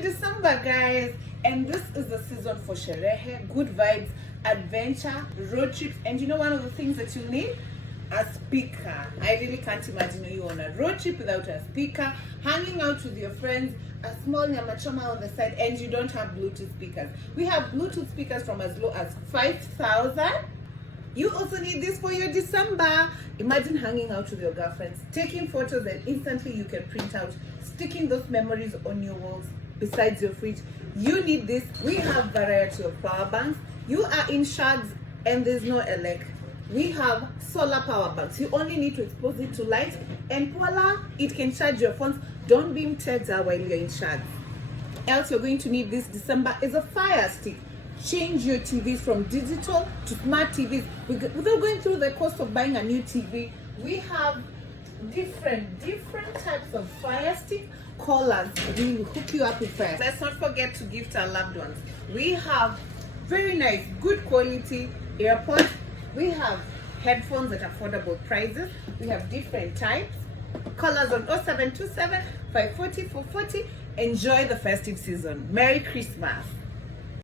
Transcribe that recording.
December, guys, and this is the season for sherehe, good vibes, adventure, road trips. And you know one of the things that you need? A speaker. I really can't imagine you on a road trip without a speaker, hanging out with your friends, a small nyamachoma on the side, and you don't have Bluetooth speakers. We have Bluetooth speakers from as low as 5,000. You also need this for your December. Imagine hanging out with your girlfriends, taking photos, and instantly you can print out, sticking those memories on your walls besides your fridge. You need this. We have variety of power banks. You are in shags and there's no elec. We have solar power banks. You only need to expose it to light and voila, it can charge your phones. Don't beam Tedza while you're in shags. Else you're going to need this December is a fire stick. Change your TVs from digital to smart TVs without going through the cost of buying a new TV. We have different types of fire stick collars. We will hook you up with fire. Let's not forget to gift our loved ones. We have very nice, good quality AirPods. We have headphones at affordable prices. We have different types. Callers on 0727 540 440. Enjoy the festive season. Merry Christmas.